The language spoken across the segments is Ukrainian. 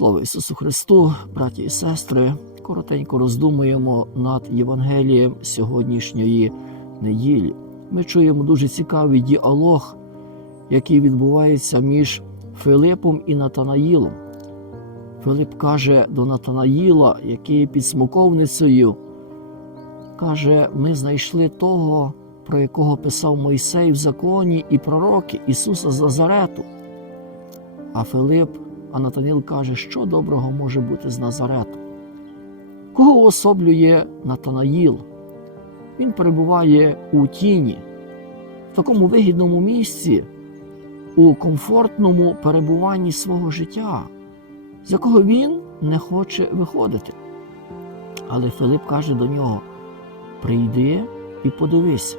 Слава Ісусу Христу, браті і сестри, коротенько роздумуємо над Євангелієм сьогоднішньої неділі. Ми чуємо дуже цікавий діалог, який відбувається між Филипом і Натанаїлом. Филип каже до Натанаїла, який під смоковницею, каже: ми знайшли того, про якого писав Мойсей в законі і пророки Ісуса з Назарету. А Филип, а Натаніл каже, що доброго може бути з Назарету. Кого уособлює Натанаїл? Він перебуває у тіні, в такому вигідному місці, у комфортному перебуванні свого життя, з якого він не хоче виходити. Але Филип каже до нього: прийди і подивися.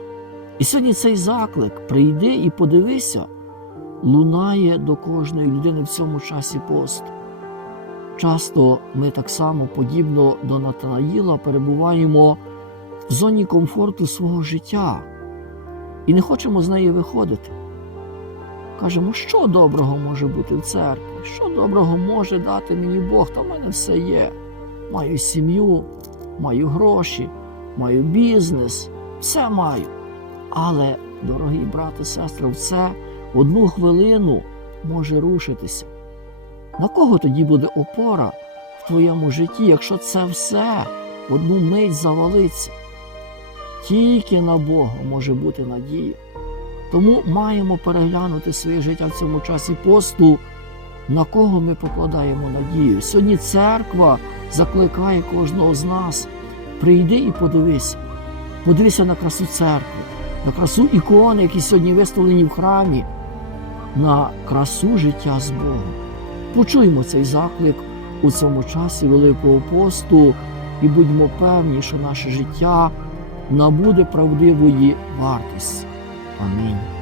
І сьогодні цей заклик прийди і подивися лунає до кожної людини в цьому часі посту. Часто ми так само, подібно до Натанаїла, перебуваємо в зоні комфорту свого життя і не хочемо з неї виходити. Кажемо, що доброго може бути в церкві, що доброго може дати мені Бог, та в мене все є. Маю сім'ю, маю гроші, маю бізнес, все маю. Але, дорогі брати, сестри, це в одну хвилину може рушитися. На кого тоді буде опора в твоєму житті, якщо це все одну мить завалиться? Тільки на Бога може бути надія. Тому маємо переглянути своє життя в цьому часі посту, на кого ми покладаємо надію. Сьогодні церква закликає кожного з нас. Прийди і подивися. Подивися на красу церкви, на красу ікони, які сьогодні виставлені в храмі, на красу життя з Богом. Почуємо цей заклик у цьому часі Великого посту і будьмо певні, що наше життя набуде правдивої вартості. Амінь.